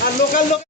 আর local লোক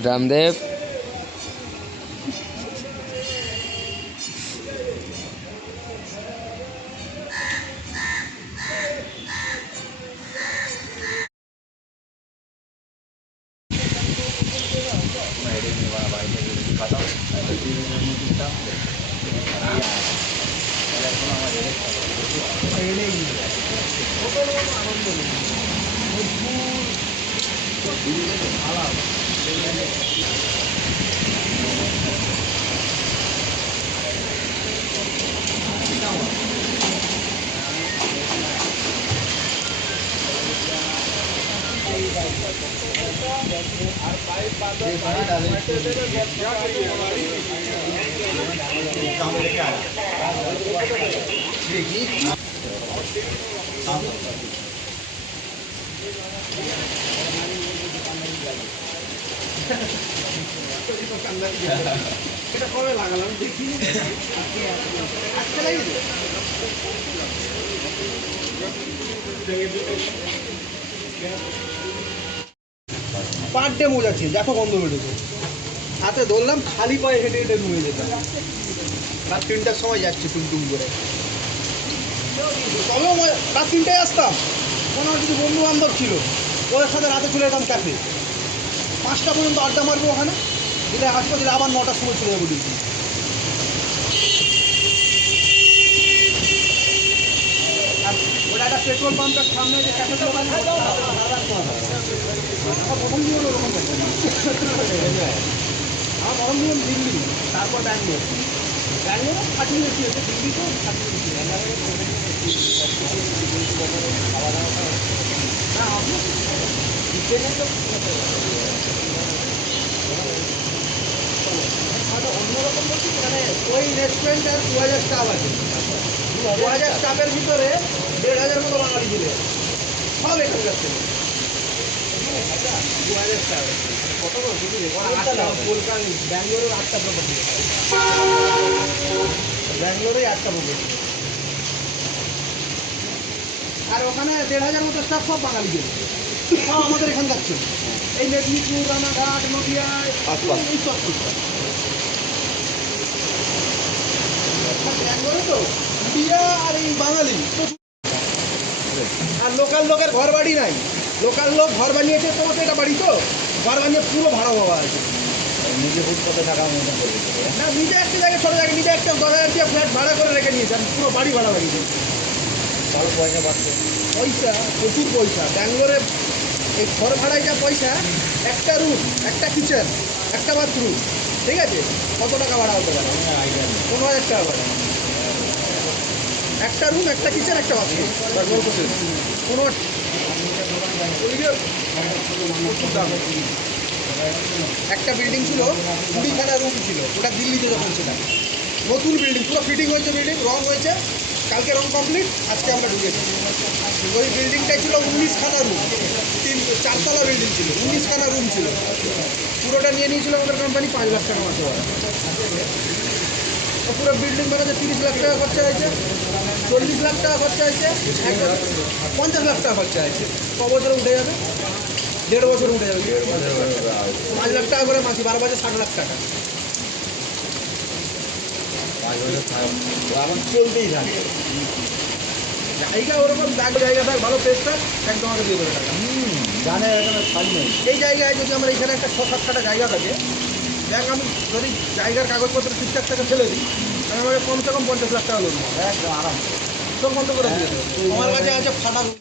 रामदेव এটা কবে লাগালাম দেখি আজকে লাগিয়েছে পার ডে মোজাচ্ছি দেখো বন্ধ বেড়েছে হাতে ধরলাম খালি পায়ে হেঁটে হেঁটে নুয়ে যেতাম রাত 3টার সময় যাচ্ছি টুমটুম করে তবেও রাত 3টায় আসতাম কোনো কিছু বন্ধু বান্ধব ছিল ওদের সাথে রাতে চলে যেতাম ক্যাফে 5টা পর্যন্ত আড্ডা মারবো ওখানে দিলে আসবো দিলে আবার 9টার সময় চলে যাবো ডিউটি আর ওটা একটা পেট্রোল পাম্পের সামনে যে ক্যাফে দোকান প্রথম জীবন ওরকম আমার প্রথম জীবন দিল্লি তারপর ব্যাঙ্গলোর ব্যাঙ্গলোরও খাটি বেশি হয়েছে দিল্লিতেও খাটি বেশি খাওয়া দাওয়া না আপনি অন্যরকম বলছি মানে ওই রেস্টুরেন্টের 2000 স্টাফ আছে 2000 স্টাফের ভিতরে 1500 মতো বাঙালি ছিল সব এখানকার থেকে 2000 স্টাফ কত বড় কলকাতা ব্যাঙ্গালোরের 8টা প্রপার্টি ব্যাঙ্গালোরেই 8টা প্রপার্টি আর ওখানে 1500 মতো স্টাফ সব বাঙালি ছিল সব আমাদের এখানকার ছিল এই মেদিনীপুর রানাঘাট নদিয়া এই সব ব্যাঙ্গালোরে তো ইন্ডিয়া আর এই বাঙালি আর লোকাল লোকের ঘর বাড়ি নাই লোকাল লোক ঘর বানিয়েছে তো এটা বাড়ি তো ঘর বানিয়ে পুরো ভাড়া বাবা আছে নিজে বুঝ কত টাকা মতো করে না নিজে একটা জায়গায় ছোটো জায়গায় নিজে একটা 10,000 দিয়ে ফ্ল্যাট ভাড়া করে রেখে নিয়েছে আমি পুরো বাড়ি ভাড়া বাড়িয়েছি তাহলে পয়সা পাচ্ছে পয়সা প্রচুর পয়সা ব্যাঙ্গালোরে এই ঘর ভাড়ায় যা পয়সা একটা রুম একটা কিচেন একটা বাথরুম ঠিক আছে কত টাকা ভাড়া হতে পারে 15,000 টাকা ভাড়া একটা রুম একটা কিচেন একটা বাথরুম কোনো একটা বিল্ডিং ছিল 20খানা রুম ছিল ওটা দিল্লিতে যখন ছিল নতুন বিল্ডিং পুরো ফিটিং হয়েছে বিল্ডিং রং হয়েছে কালকে রং কমপ্লিট আজকে আমরা ঢুকেছি ওই বিল্ডিংটাই ছিল 19খানা রুম 4তলা বিল্ডিং ছিল 19খানা রুম ছিল পুরোটা নিয়ে নিয়েছিল আমাদের কোম্পানি 5 লাখ টাকা মাসে পুরো বিল্ডিং বানাতে 30 লাখ টাকা খরচা হয়েছে 40 লাখ টাকা খরচা হয়েছে 50 লাখ টাকা খরচা হয়েছে ক বছরে উঠে যাবে 1.5 বছর উঠে যাবে 5 লাখ টাকা করে মাসি 12 বাজে 60 লাখ টাকা এখন চলতেই থাকে জায়গা ওরকম জায়গা থাক ভালো পেস থাক একদম আমাকে দিয়ে দেবে টাকা জানে এখানে খালি নেই এই জায়গায় যদি আমরা এখানে একটা 6-7 কাটা জায়গা থাকে দেখ আমি যদি জায়গার কাগজপত্র ঠিকঠাক টাকা ফেলে দিই আমি আমাকে কমসে কম 50 লাখ টাকা লোন একদম আরাম তোর বন্ধ করে দিয়ে আমার কাছে আছে ফাটা